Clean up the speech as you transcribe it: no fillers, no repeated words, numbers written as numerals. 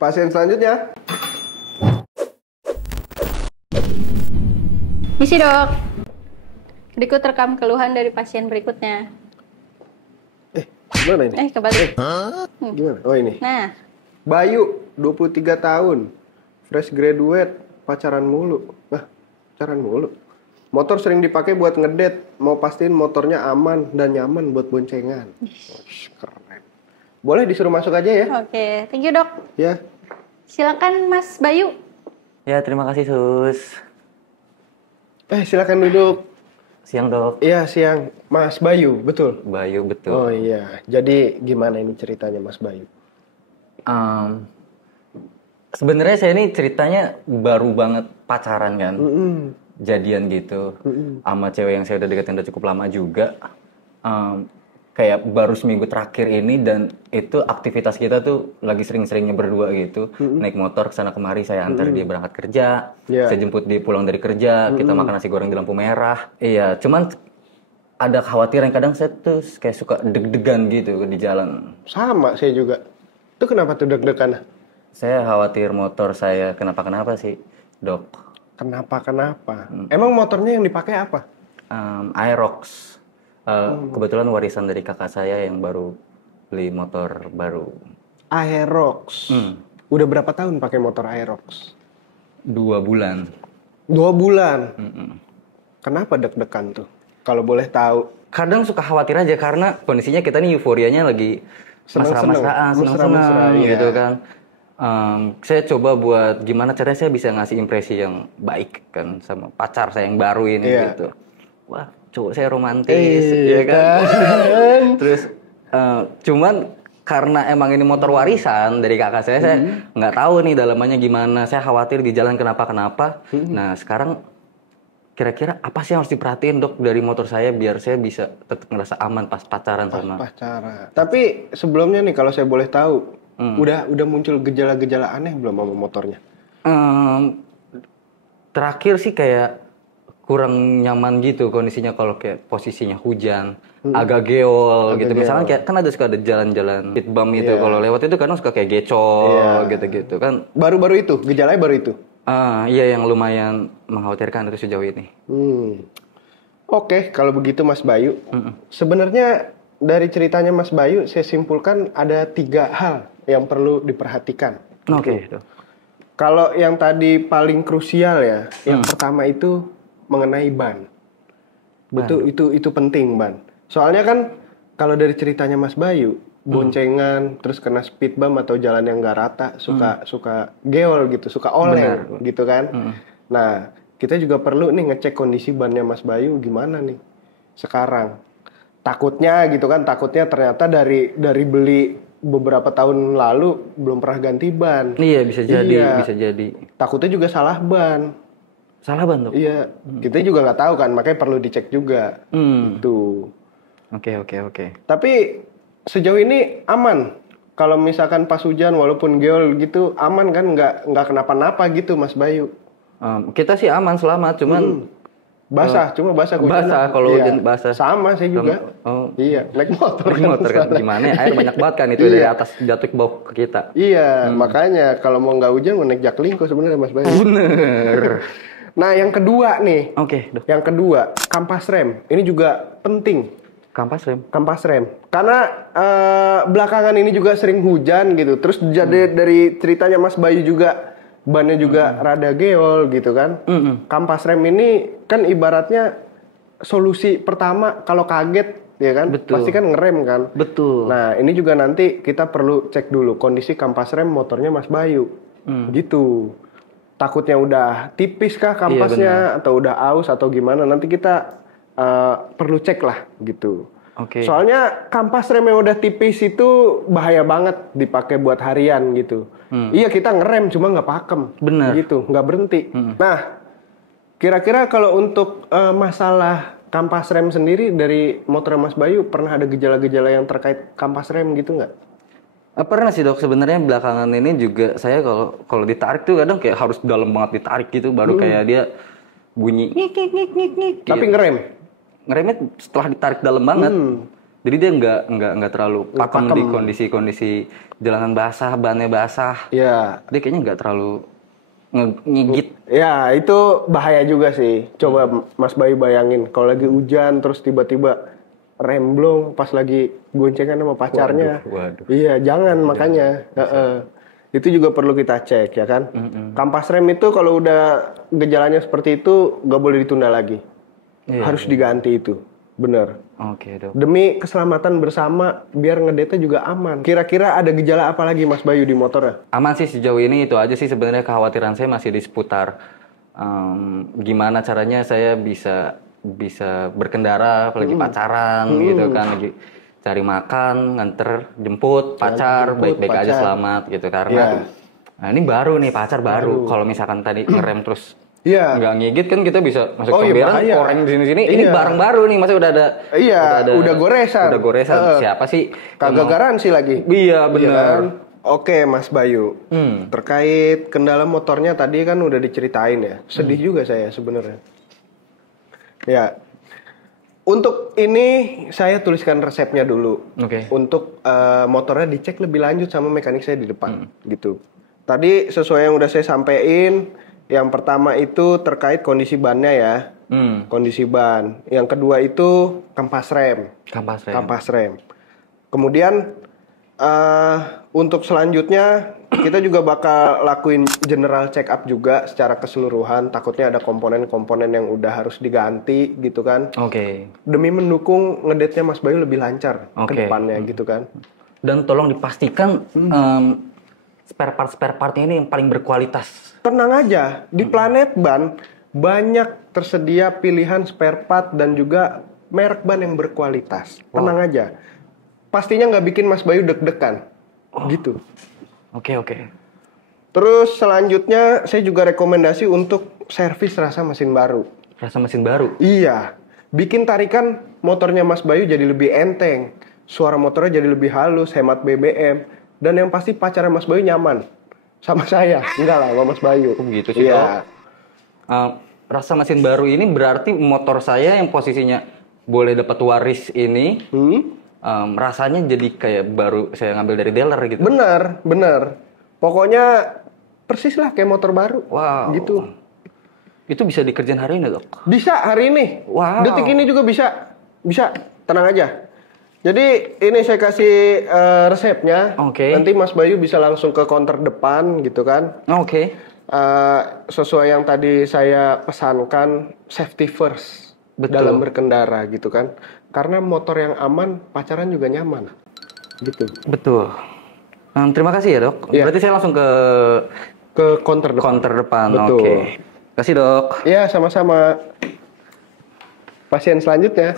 Pasien selanjutnya. Misi dok. Berikut rekam keluhan dari pasien berikutnya. Gimana ini? Kebalik. Gimana? Oh ini. Nah. Bayu, 23 tahun. Fresh graduate, pacaran mulu. Pacaran mulu. Motor sering dipakai buat ngedate. Mau pastiin motornya aman dan nyaman buat boncengan. Keren. Boleh disuruh masuk aja ya? Oke, thank you dok. Ya. Silakan Mas Bayu. Ya, terima kasih Sus. Silakan duduk. Siang dok. Iya, siang. Mas Bayu, betul? Bayu, betul. Oh iya. Jadi gimana ini ceritanya Mas Bayu? Sebenarnya saya ini ceritanya baru banget pacaran kan. Jadian gitu. Sama cewek yang saya udah deketin udah cukup lama juga. Kayak baru seminggu terakhir ini, dan itu aktivitas kita tuh lagi sering-seringnya berdua gitu. Naik motor kesana kemari, saya antar dia berangkat kerja, saya jemput dia pulang dari kerja, kita makan nasi goreng di lampu merah. Iya, cuman ada kekhawatiran kadang saya tuh kayak suka deg-degan gitu di jalan. Sama, saya juga. Itu kenapa tuh deg-degan? Saya khawatir motor saya kenapa-kenapa sih, dok. Kenapa? Emang motornya yang dipakai apa? Aerox. Kebetulan warisan dari kakak saya yang baru beli motor baru. Aerox. Udah berapa tahun pakai motor Aerox? 2 bulan. 2 bulan? Kenapa deg-degan tuh? Kalau boleh tahu. Kadang suka khawatir aja karena kondisinya kita nih euforianya lagi mesra-mesraan, seneng-seneng gitu kan. Saya coba buat gimana caranya saya bisa ngasih impresi yang baik kan sama pacar saya yang baru ini gitu. Wah, cowok saya romantis, ya kan? Terus, cuman karena emang ini motor warisan dari kakak saya nggak tahu nih dalamannya gimana. Saya khawatir di jalan kenapa-kenapa. Nah, sekarang kira-kira apa sih yang harus diperhatiin dok dari motor saya biar saya bisa tetap ngerasa aman pas pacaran sama. Pacaran. Tapi sebelumnya nih kalau saya boleh tahu, udah muncul gejala-gejala aneh belum sama motornya? Terakhir sih kayak kurang nyaman gitu kondisinya kalau kayak posisinya hujan, agak geol gitu. Misalnya kayak kan suka ada jalan-jalan pit bump itu, kalau lewat itu kadang suka kayak gecol gitu-gitu kan. Baru-baru itu, gejalanya baru itu? Iya, yang lumayan mengkhawatirkan itu sejauh ini. Oke, kalau begitu Mas Bayu, sebenarnya dari ceritanya Mas Bayu saya simpulkan ada 3 hal yang perlu diperhatikan. Oke. Kalau yang tadi paling krusial ya, yang pertama itu mengenai ban. Betul, itu penting ban. Soalnya kan kalau dari ceritanya Mas Bayu, boncengan terus kena speed bump atau jalan yang nggak rata, suka geol gitu, suka oleng gitu kan. Nah, kita juga perlu nih ngecek kondisi bannya Mas Bayu gimana nih sekarang. Takutnya ternyata dari beli beberapa tahun lalu belum pernah ganti ban. Iya, bisa jadi. Takutnya juga salah ban. Salah ban tuh? Iya, kita juga nggak tahu kan, makanya perlu dicek juga. Itu. Oke. Tapi sejauh ini aman. Kalau misalkan pas hujan walaupun geol gitu aman kan, nggak kenapa-napa gitu Mas Bayu. Kita sih aman selamat, cuman basah kalau hujan basah. Sama saya juga. Iya, naik motor kan gimana ya, air banyak banget kan itu dari atas jatuh ke bawah ke kita. Iya, makanya kalau mau nggak hujan mau naik jaklingko sebenarnya Mas Bayu. Bener. Nah, yang kedua nih. Oke. Yang kedua, kampas rem. Ini juga penting. Kampas rem. Karena belakangan ini juga sering hujan gitu. Terus dari ceritanya Mas Bayu juga bannya juga rada geol gitu kan. Kampas rem ini kan ibaratnya solusi pertama kalau kaget ya kan. Betul. Pasti kan ngerem kan. Betul. Nah, ini juga nanti kita perlu cek dulu kondisi kampas rem motornya Mas Bayu. Gitu. Takutnya udah tipis kah kampasnya, atau udah aus atau gimana, nanti kita perlu cek lah gitu. Soalnya kampas rem yang udah tipis itu bahaya banget dipakai buat harian gitu. Iya, kita ngerem cuma nggak pakem. Bener. Gitu, nggak berhenti. Nah, kira-kira kalau untuk masalah kampas rem sendiri dari motor Mas Bayu, pernah ada gejala-gejala yang terkait kampas rem gitu nggak? Pernah sih dok, sebenarnya belakangan ini juga saya kalau ditarik tuh kadang kayak harus dalam banget ditarik gitu baru kayak dia bunyi ngik. Tapi gitu. ngeremnya setelah ditarik dalam banget. Jadi dia nggak terlalu pakem di kondisi jalanan basah, bannya basah. Iya. Dia kayaknya nggak terlalu ngigit. Ya, itu bahaya juga sih. Coba Mas Bayu bayangin kalau lagi hujan terus tiba-tiba remblong pas lagi goncengan sama pacarnya. Waduh. Iya, jangan makanya. Itu juga perlu kita cek ya kan. Kampas rem itu kalau udah gejalanya seperti itu nggak boleh ditunda lagi. Harus diganti itu. Bener. Oke, Dok. Demi keselamatan bersama, biar ngedate juga aman. Kira-kira ada gejala apa lagi Mas Bayu di motornya? Aman sih sejauh ini, itu aja sih sebenarnya kekhawatiran saya masih di seputar gimana caranya saya bisa berkendara apalagi pacaran gitu kan, lagi cari makan, nganter, jemput pacar, baik-baik aja selamat gitu karena nah ini baru nih pacar baru. Kalau misalkan tadi ngerem terus nggak ngigit kan kita bisa masuk comberan, koreng di sini. Ini barang baru nih, masa udah ada udah goresan. Siapa sih? Kagak garansi lagi. Iya benar. Kan? Oke Mas Bayu, terkait kendala motornya tadi kan udah diceritain ya. Sedih juga saya sebenarnya. Ya, untuk ini saya tuliskan resepnya dulu. Untuk motornya dicek lebih lanjut sama mekanik saya di depan, gitu. Tadi sesuai yang udah saya sampein. Yang pertama itu terkait kondisi bannya ya, kondisi ban. Yang kedua itu kampas rem. Kemudian untuk selanjutnya kita juga bakal lakuin general check up juga secara keseluruhan. Takutnya ada komponen-komponen yang udah harus diganti gitu kan. Demi mendukung ngedate-nya Mas Bayu lebih lancar ke depannya gitu kan. Dan tolong dipastikan spare partnya ini yang paling berkualitas. Tenang aja, di Planet Ban banyak tersedia pilihan spare part dan juga merek ban yang berkualitas. Tenang aja, pastinya nggak bikin Mas Bayu deg-degan, gitu. Oke. Terus selanjutnya saya juga rekomendasi untuk servis rasa mesin baru. Rasa mesin baru? Iya, bikin tarikan motornya Mas Bayu jadi lebih enteng, suara motornya jadi lebih halus, hemat BBM, dan yang pasti pacarnya Mas Bayu nyaman. Sama saya, enggak lah sama Mas Bayu. Gitu sih. Iya. Rasa mesin baru ini berarti motor saya yang posisinya boleh dapat waris ini, rasanya jadi kayak baru saya ngambil dari dealer gitu. Bener. Pokoknya persis lah kayak motor baru. Wow. Gitu. Itu bisa dikerjain hari ini, Dok? Bisa hari ini. Wow. Detik ini juga bisa. Bisa, tenang aja. Jadi ini saya kasih resepnya. Nanti Mas Bayu bisa langsung ke counter depan gitu kan. Sesuai yang tadi saya pesankan, safety first. Dalam berkendara gitu kan. Karena motor yang aman, pacaran juga nyaman. Gitu. Betul. Terima kasih ya, Dok. Berarti saya langsung ke counter depan. Betul. Kasih, Dok. Iya, sama-sama. Pasien selanjutnya.